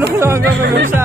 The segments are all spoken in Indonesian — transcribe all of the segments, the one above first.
penuh logo pemirsa.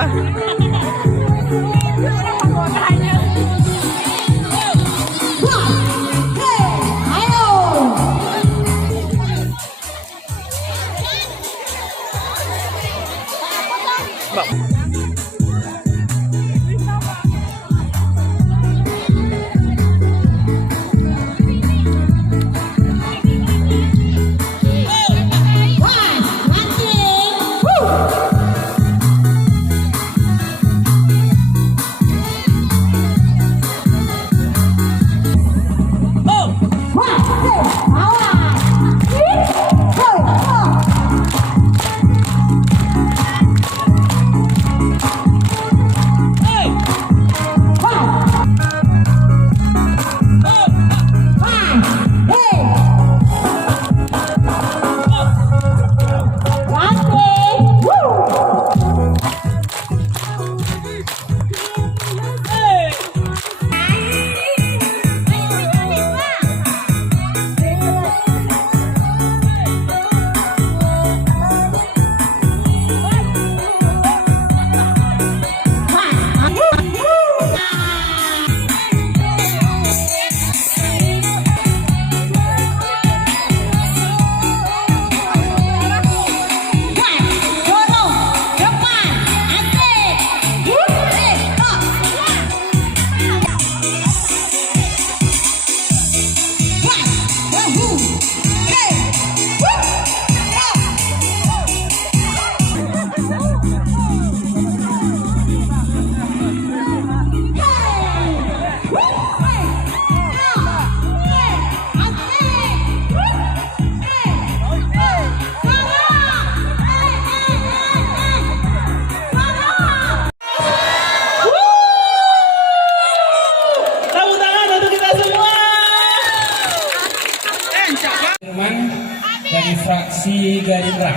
Dari fraksi Gerindra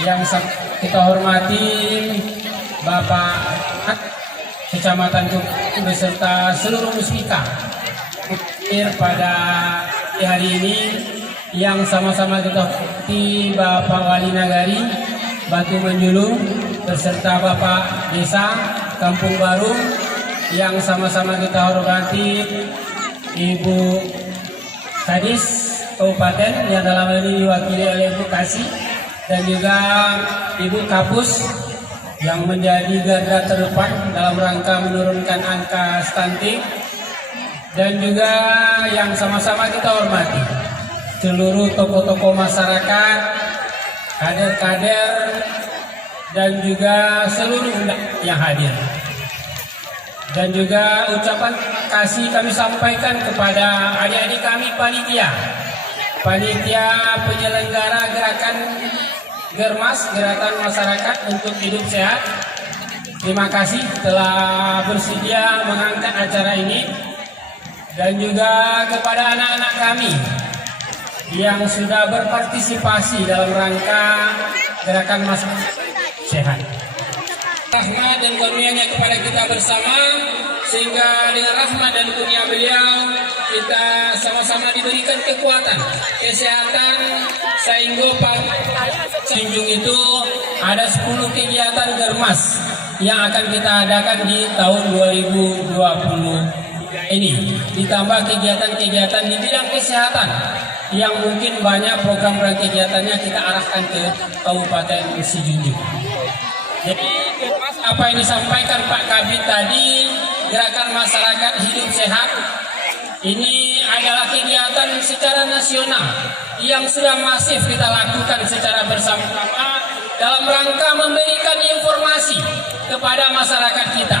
yang kita hormati Bapak Kecamatan Tuku beserta seluruh muspika pada hari ini yang sama-sama kita hormati Bapak Wali Nagari Batu Menjulung beserta Bapak Desa Kampung Baru yang sama-sama kita hormati Ibu Kadis Kabupaten yang dalam hal ini diwakili oleh Ibu Kasih dan juga Ibu Kapus yang menjadi garda terdepan dalam rangka menurunkan angka stunting, dan juga yang sama-sama kita hormati seluruh tokoh-tokoh masyarakat, kader-kader, dan juga seluruh yang hadir. Dan juga ucapan terima kasih kami sampaikan kepada adik-adik kami panitia penyelenggara gerakan Germas, Gerakan Masyarakat untuk Hidup Sehat. Terima kasih telah bersedia mengangkat acara ini, dan juga kepada anak-anak kami yang sudah berpartisipasi dalam rangka Gerakan Masyarakat Sehat. Rahmat dan karunia-Nya kepada kita bersama, sehingga dengan rahmat dan karunia beliau kita sama-sama diberikan kekuatan, kesehatan, sehingga pada Sinjung itu ada 10 kegiatan Germas yang akan kita adakan di tahun 2020 ini, ditambah kegiatan-kegiatan di bidang kesehatan yang mungkin banyak program-program kegiatannya kita arahkan ke Kabupaten Sijunjung. Jadi apa yang disampaikan Pak Kabid tadi, Gerakan Masyarakat Hidup Sehat ini adalah kegiatan secara nasional yang sudah masif kita lakukan secara bersama-sama dalam rangka memberikan informasi kepada masyarakat kita.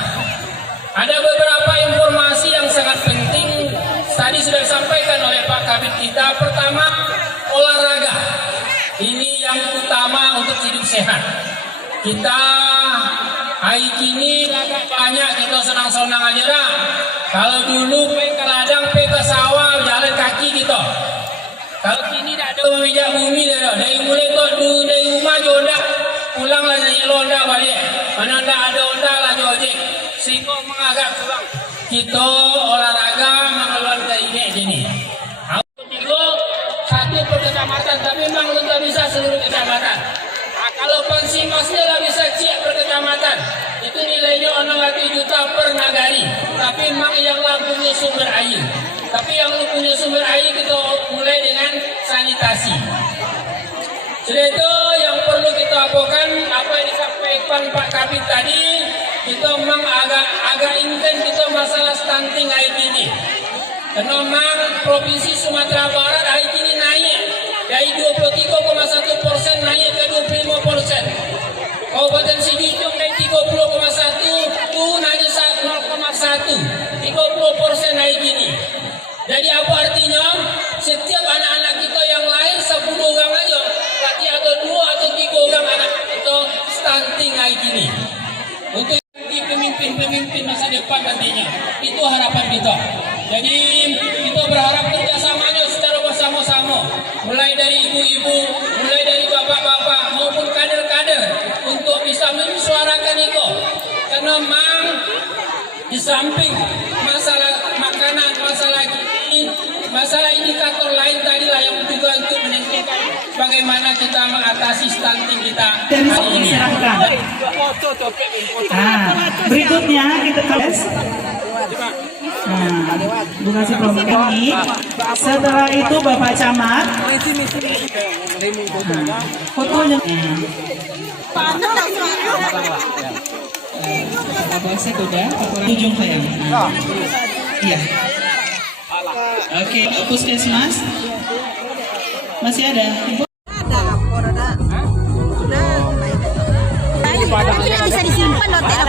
Ada beberapa informasi yang sangat penting tadi sudah disampaikan oleh Pak Kabid kita. Pertama, olahraga. Ini yang utama untuk hidup sehat. Kita hari kini banyak kita senang-senang aja dah. Kalau dulu ke ladang, ke sawah, jalan kaki gitu. Kalau kini tak ada memijak bumi dah. Dari mulai tu dari rumah jodoh pulanglah naik londa balik. Mana tak ada onda lah ojek. Sehingga mengagak kurang. Kita olahraga mengeluarkan ini gini. Satu per kecamatan, tapi memang belum bisa seluruh kecamatan. Kalau Kalau pensimasnya lah bisa cek per kecamatan. Itu nilainya 600 juta per nagari. Tapi memang yang lah punya sumber air. Tapi yang punya sumber air kita mulai dengan sanitasi. Sudah itu yang perlu kita apakan apa yang disampaikan Pak Kabid tadi, kita memang agak intens kita masalah stunting air ini. Karena memang Provinsi Sumatera Barat air ini naik dari 23,1% naik ke 25%. Kabupaten Sidicung dari 30,1 turun hanya 0,1, 30% naik ini. Jadi apa artinya? Setiap anak-anak kita yang lahir 10 orang aja, berarti atau 2 atau 3 orang anak kita stunting kayak gini. Untuk di pemimpin-pemimpin masa depan nantinya, itu harapan kita. Jadi kita berharap kerjasamanya secara bersama-sama, mulai dari ibu-ibu, mulai dari bapak-bapak maupun kader-kader untuk bisa menyuarakan itu. Karena memang di samping masalah makanan, masalah indikator lain tadilah yang juga untuk menentukan bagaimana kita mengatasi stunting kita hari ini. Berikutnya kita tes. Durasi program ini. Setelah itu Bapak Camat. Fotonya. Bapak saya udah, ujung saya. Iya. Oke, Puskesmas masih ada. Tidak bisa disimpan loh, tidak